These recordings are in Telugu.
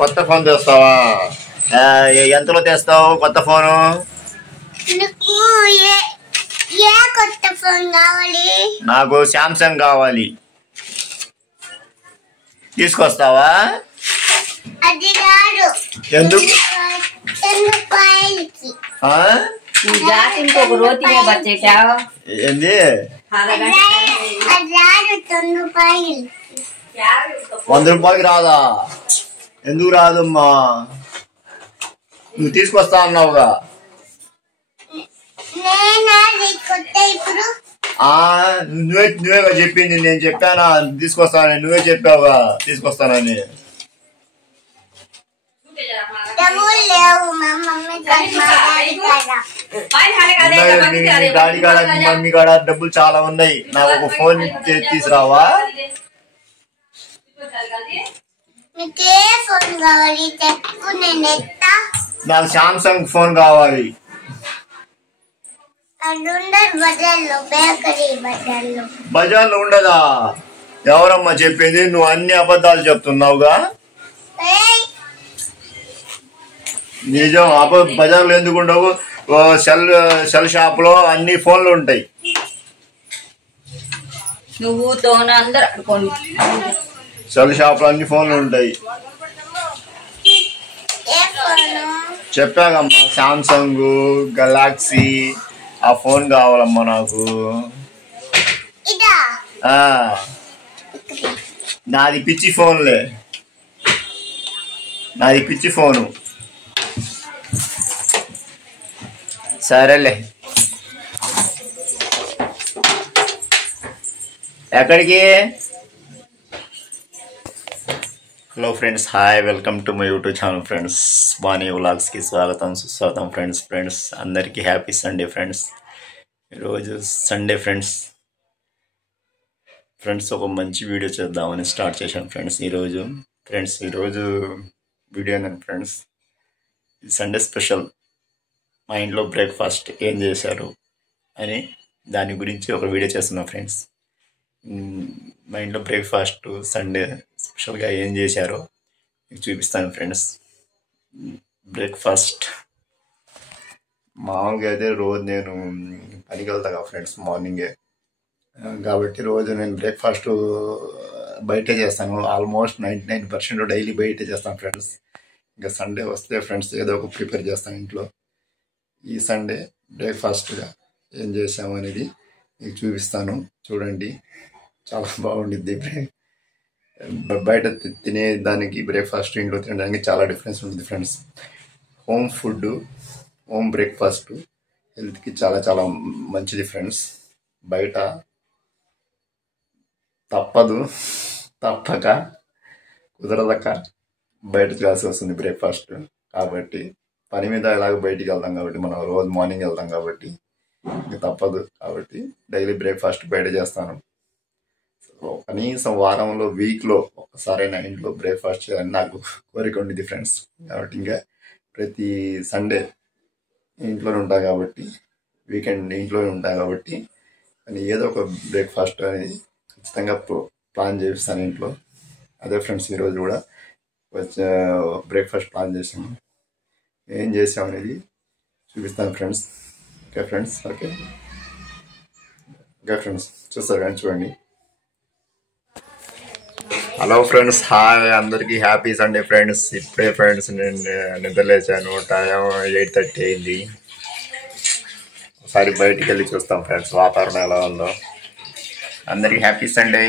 కొత్త ఫోన్ తెస్తావా? ఎంతలో తెస్తావు కొత్త ఫోను? నాకు శాంసంగ్ కావాలి. తీసుకొస్తావా? ఎందుకు? ఏంది? 100 రూపాయలకి రాదా? ఎందుకు రాదమ్మా? నువ్వు తీసుకొస్తా అన్నావుగా. నువ్వేగా చెప్పింది. నేను చెప్పానా తీసుకొస్తానని? నువ్వే చెప్పావుగా తీసుకొస్తానని. డాడీ కాడ మమ్మీ కాడ డబ్బులు చాలా ఉన్నాయి. నాకు ఒక ఫోన్ తీసుకురావా? నాకు శాంసంగ్ ఫోన్ కావాలి. బజార్లో ఉండదా? ఎవరమ్మా చెప్పింది? నువ్వు అన్ని అబద్ధాలు చెప్తున్నావుగా. నిజం. బజార్లో ఎందుకు ఉండవు? సెల్ షాప్ లో అన్ని ఫోన్లు ఉంటాయి. సెల్ షాప్ లో అన్ని ఫోన్లు ఉంటాయి. చెప్పాగమ్మా శాంసంగ్ గెలాక్సీ ఆ ఫోన్ కావాలమ్మా నాకు. నాది పిచ్చి ఫోన్లే. నాది పిచ్చి ఫోను. సరేలే. ఎక్కడికి? Hello friends, hi, welcome to my YouTube channel friends. Bani వ్లాగ్స్కి స్వాగతం సుస్వాగతం ఫ్రెండ్స్. అందరికీ హ్యాపీ సండే ఫ్రెండ్స్. ఈరోజు సండే ఫ్రెండ్స్. ఒక మంచి వీడియో చేద్దామని స్టార్ట్ చేశాను ఫ్రెండ్స్. ఈరోజు వీడియో ఏంటంటే ఫ్రెండ్స్, సండే స్పెషల్. మా ఇంట్లో బ్రేక్ఫాస్ట్ ఏం చేశారు అని దాని గురించి ఒక వీడియో చేస్తున్నాం ఫ్రెండ్స్. మా ఇంట్లో బ్రేక్ఫాస్ట్ సండే స్పెషల్గా ఏం చేశారో మీకు చూపిస్తాను ఫ్రెండ్స్. బ్రేక్ఫాస్ట్ మామూలుగా అయితే రోజు నేను పనికి వెళ్తాను కదా ఫ్రెండ్స్ మార్నింగే. కాబట్టి రోజు నేను బ్రేక్ఫాస్ట్ బయటే చేస్తాను. ఆల్మోస్ట్ 99% డైలీ బయటే చేస్తాను ఫ్రెండ్స్. ఇంకా సండే వస్తే ఫ్రెండ్స్ ఏదో ఒక ప్రిపేర్ చేస్తాను ఇంట్లో. ఈ సండే బ్రేక్ఫాస్ట్గా ఏం చేసాము అనేది మీకు చూపిస్తాను. చూడండి, చాలా బాగుండిద్ది. బయట తినే దానికి బ్రేక్ఫాస్ట్ ఇంట్లో తినడానికి చాలా డిఫరెన్స్ ఉంటుంది friends. Home food, home breakfast హెల్త్కి చాలా చాలా మంచిది ఫ్రెండ్స్. బయట తప్పక కుదరదక బయట చేయాల్సి వస్తుంది బ్రేక్ఫాస్ట్. కాబట్టి పని మీద ఎలాగో బయటికి వెళ్తాం కాబట్టి, మనం రోజు మార్నింగ్ వెళ్తాం కాబట్టి ఇంకా తప్పదు. కాబట్టి డైలీ బ్రేక్ఫాస్ట్ బయట చేస్తాను. కనీసం వారంలో వీక్లో ఒక్కసారైనా ఇంట్లో బ్రేక్ఫాస్ట్ చేయాలని నాకు కోరిక ఉండిద్ది ఫ్రెండ్స్. కాబట్టి ఇంకా ప్రతి సండే ఇంట్లోనే ఉంటాం కాబట్టి, వీకెండ్ ఇంట్లోనే ఉంటాం కాబట్టి ఏదో ఒక బ్రేక్ఫాస్ట్ అనేది ఖచ్చితంగా ప్లాన్ చేపిస్తాను ఇంట్లో. అదే ఫ్రెండ్స్, ఈరోజు కూడా బ్రేక్ఫాస్ట్ ప్లాన్ చేసాము. ఏం చేసాం అనేది చూపిస్తాను ఫ్రెండ్స్. ఓకే ఫ్రెండ్స్ చూస్తారు కానీ చూడండి. హలో ఫ్రెండ్స్, హాయ్, అందరికీ హ్యాపీ సండే ఫ్రెండ్స్. ఇప్పుడే ఫ్రెండ్స్ నేను నిద్రలేచాను. టైం 8:30 అయింది. ఒకసారి బయటికి వెళ్ళి చూస్తాం ఫ్రెండ్స్ వాతావరణం ఎలా ఉందో. అందరికీ హ్యాపీ సండే.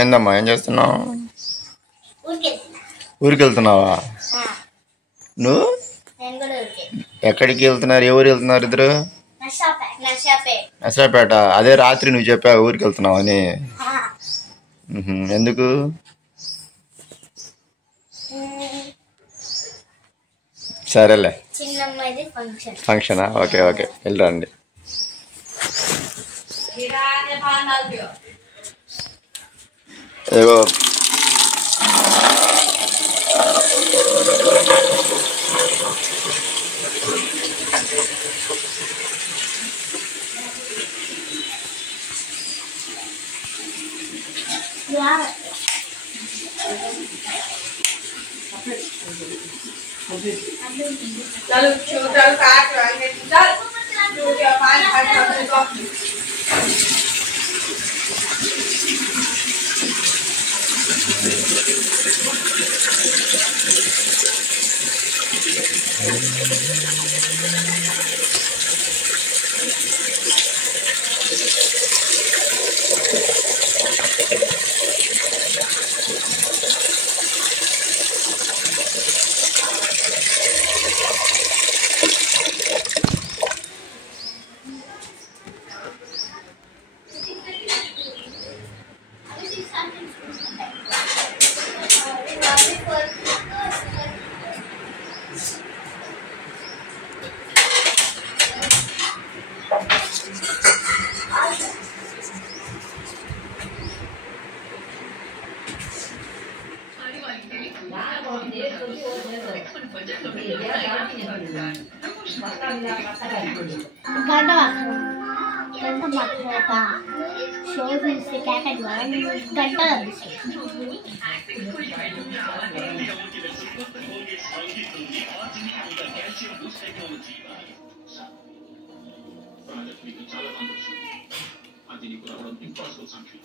ఏందమ్మా ఏం చేస్తున్నావు? ఊరికి వెళ్తున్నావా? నువ్వు ఎక్కడికి వెళ్తున్నారు? ఎవరు వెళ్తున్నారు? ఇద్దరు నర్సాపేట. అదే రాత్రి నువ్వు చెప్పావు ఊరికి వెళ్తున్నావు అని. ఎందుకు? సరేలే, ఫంక్షనా? ఓకే వెళ్ళండి. ఏవో चलो चल काट रहे चल जो क्या पाँच खाट అది నీకు రావడం ఇంపాసిబుల్ సంఖ్య